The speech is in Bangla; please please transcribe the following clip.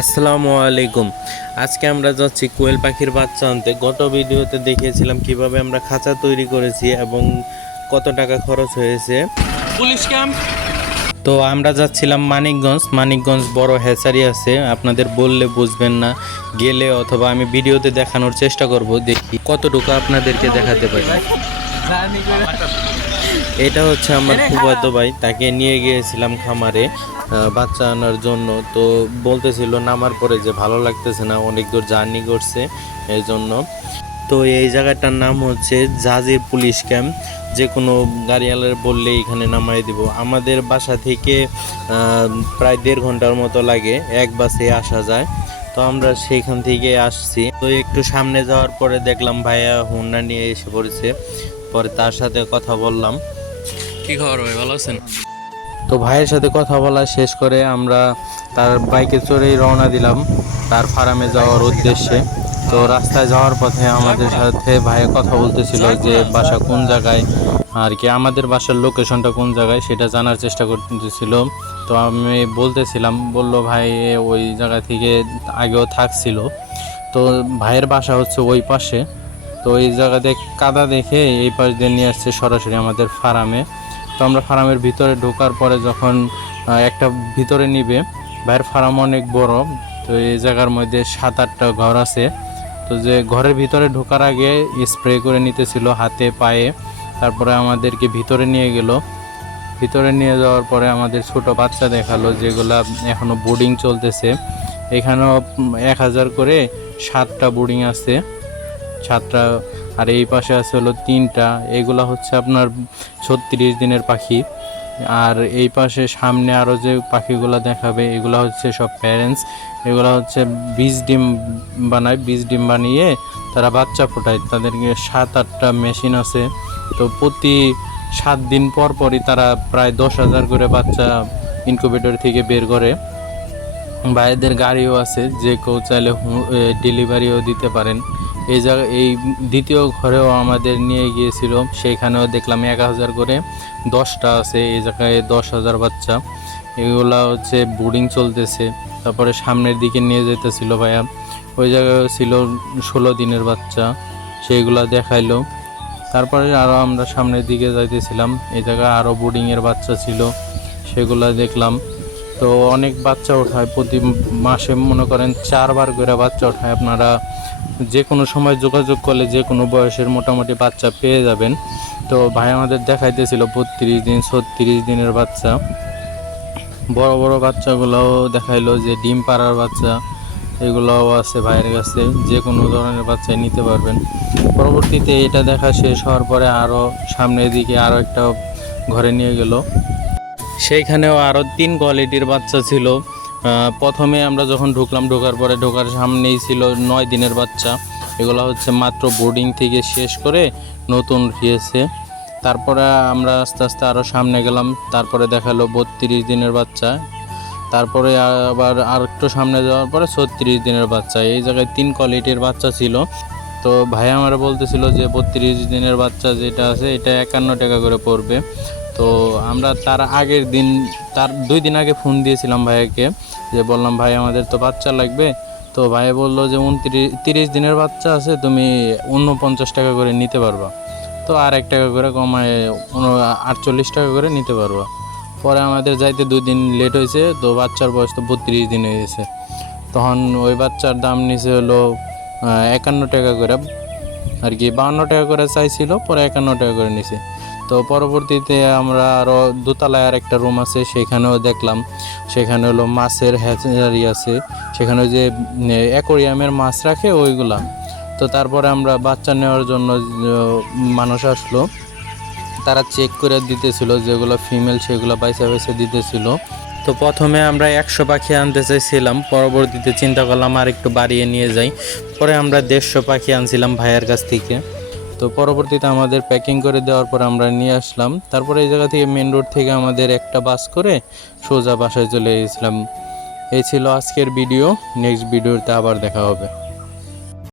আসসালামু আলাইকুম। আজকে আমরা যাচ্ছি কোয়েল পাখির বাচ্চা আনতে। গত ভিডিওতে দেখিয়েছিলাম কীভাবে আমরা খাঁচা তৈরি করেছি এবং কত টাকা খরচ হয়েছে। Police camp. তো আমরা যাচ্ছিলাম মানিকগঞ্জ। মানিকগঞ্জ বড় হ্যাচারি আছে। আপনাদের বললে বুঝবেন না গেলে অথবা আমি ভিডিওতে দেখানোর চেষ্টা করব দেখি কতটুকু আপনাদেরকে দেখাতে পারি। এটা হচ্ছে আমার ফুফাতো ভাই তাকে নিয়ে গিয়েছিলাম খামারে বাচ্চা আনার জন্য। তো বলতেছিল নামার পরে যে ভালো লাগতেছে না অনেক দূর জার্নি করছে এই জন্য তো এই জায়গাটার নাম হচ্ছে জাজির পুলিশ ক্যাম্প। যে কোনো গাড়িওয়ালার বললে এখানে নামাই দিব। আমাদের বাসা থেকে আহ, প্রায় দেড় ঘণ্টার মতো লাগে এক বাসে আসা যায়। তো আমরা সেইখান থেকে আসছি। তো একটু সামনে যাওয়ার পরে দেখলাম ভাইয়া হুন্ডা নিয়ে এসে পড়েছে। পরে তার সাথে কথা বললাম। কি খবর ভাই? ভালো আছেন? তো ভাইয়ের সাথে কথা বলা শেষ করে আমরা তার বাইকে চড়েই রওনা দিলাম তার ফার্মে যাওয়ার উদ্দেশ্যে। তো রাস্তায় যাওয়ার পথে আমাদের সাথে ভাইয়ে কথা বলতেছিল যে বাসা কোন জায়গায় আর কি, আমাদের বাসার লোকেশনটা কোন জায়গায় সেটা জানার চেষ্টা করতেছিল। তো আমি বলতেছিলাম, বলল ভাই ওই জায়গা থেকে আগেও থাকছিল। তো ভাইয়ের বাসা হচ্ছে ওই পাশে। তো ওই জায়গাতে কাদা দেখে এই পাশ দিয়ে নিয়ে আসছে সরাসরি আমাদের ফার্মে। তো আমরা ফার্মের ভিতরে ঢোকার পরে যখন একটা ভিতরে নিবে ভাইয়ের ফার্ম অনেক বড়, তো এই জায়গার মধ্যে সাত আটটা ঘর আছে। তো যে ঘরের ভিতরে ঢোকার আগে স্প্রে করে নিতেছিল হাতে, পায়ে, তারপরে আমাদেরকে ভিতরে নিয়ে গেল। ভিতরে নিয়ে যাওয়ার পরে আমাদের ছোট বাচ্চা দেখাল যেগুলা এখনও বোর্ডিং চলতেছে। এখানেও এক হাজার করে সাতটা বোর্ডিং আছে, সাতটা আর এই পাশে আছে হলো তিনটা, এগুলা হচ্ছে আপনার ছত্রিশ দিনের পাখি। আর এই পাশে সামনে আরও যে পাখিগুলো দেখাবে, এগুলো হচ্ছে সব প্যারেন্টস এগুলো হচ্ছে বীজ ডিম বানায়, বীজ ডিম বানিয়ে তারা বাচ্চা ফোটায়। তাদেরকে সাত আটটা মেশিন আছে। তো প্রতি সাত দিন পর পরই তারা প্রায় দশ হাজার করে বাচ্চা ইনকুবেটর থেকে বের করে। ভাইদের গাড়িও আছে, যে কেউ চাইলে ডেলিভারিও দিতে পারেন। এই জায়গা, এই দ্বিতীয় ঘরেও আমাদের নিয়ে গিয়েছিল। সেইখানেও দেখলাম এক হাজার করে দশটা আছে, এই জায়গায় দশ হাজার বাচ্চা। এগুলা হচ্ছে বোর্ডিং চলতেছে। তারপরে সামনের দিকে নিয়ে যেতেছিল ভাইয়া। ওই জায়গায় ছিল ষোলো দিনের বাচ্চা, সেইগুলা দেখাইলো। তারপরে আরও আমরা সামনের দিকে যাইতেছিলাম। এই জায়গায় আরও বোর্ডিংয়ের বাচ্চা ছিল, সেগুলা দেখলাম। তো অনেক বাচ্চা ওঠায়, প্রতি মাসে মনে করেন চারবার করে বাচ্চা ওঠায়। আপনারা যে কোনো সময় যোগাযোগ করলে যে কোনো বয়সের মোটামুটি বাচ্চা পেয়ে যাবেন। তো ভাই আমাদের দেখাইতেছিল বত্রিশ দিন, ছত্রিশ দিনের বাচ্চা। বড় বড় বাচ্চাগুলোও দেখাইলো যে ডিম পাড়ার বাচ্চা, এগুলোও আছে ভাইয়ের কাছে। যে কোনো ধরনের বাচ্চাই নিতে পারবেন। পরবর্তীতে এটা দেখা শেষ হওয়ার পরে আরও সামনের দিকে আরও একটা ঘরে নিয়ে গেল। সেইখানেও আরও তিন কোয়ালিটির বাচ্চা ছিল। প্রথমে আমরা যখন ঢুকলাম, ঢোকার পরে ঢোকার সামনেই ছিল নয় দিনের বাচ্চা। এগুলো হচ্ছে মাত্র বোর্ডিং থেকে শেষ করে নতুন উঠিয়েছে তারপরে আমরা আস্তে আস্তে আরও সামনে গেলাম, তারপরে দেখাল বত্রিশ দিনের বাচ্চা। তারপরে আবার আর একটু সামনে যাওয়ার পরে ছত্রিশ দিনের বাচ্চা। এই জায়গায় তিন কোয়ালিটির বাচ্চা ছিল। তো ভাই আমার বলতেছিল যে বত্রিশ দিনের বাচ্চা যেটা আছে, এটা একান্ন টাকা করে পড়বে। তো আমরা তার আগের দিন, তার দুই দিন আগে ফোন দিয়েছিলাম ভাইয়াকে যে বললাম, ভাই, আমাদের তো বাচ্চা লাগবে। তো ভাই বলল যে উনত্রিশ তিরিশ দিনের বাচ্চা আছে, তুমি উনপঞ্চাশ টাকা করে নিতে পারবা। তো আর এক টাকা করে কমায় আটচল্লিশ টাকা করে নিতে পারবা। পরে আমাদের যাইতে দুই দিন লেট হয়েছে তো বাচ্চার বয়স তো বত্রিশ দিন হয়ে গেছে। তখন ওই বাচ্চার দাম নিচে হলো একান্ন টাকা করে। আর কি, বাউন্ন টাকা করে চাইছিল, পরে একান্ন টাকা করে নিছে। তো পরবর্তীতে আমরা আরও দোতলায় আর একটা রুম আছে, সেখানেও দেখলাম। সেখানে হলো মাছের হ্যাচারি আছে। সেখানে যে অ্যাকোরিয়ামের মাছ রাখে ওইগুলা। তো তারপরে আমরা বাচ্চা নেওয়ার জন্য মানুষ আসলো। তারা চেক করে দিতেছিল যেগুলো ফিমেল সেগুলো বাইসা বাইসা দিতেছিল। তো প্রথমে আমরা একশো পাখি আনতে চাইছিলাম। পরবর্তীতে চিন্তা করলাম আর একটু বাড়িয়ে নিয়ে যাই। পরে আমরা দেড়শো পাখি আনছিলাম ভাইয়ের কাছ থেকে। তো পরবর্তীতে আমাদের প্যাকিং করে দেওয়ার পর আমরা নিয়ে আসলাম। তারপরে এই জায়গা থেকে মেন রোড থেকে আমাদের একটা বাস করে সোজা বাসায় চলে গেছিলাম এই ছিল আজকের ভিডিও নেক্সট ভিডিওতে আবার দেখা হবে।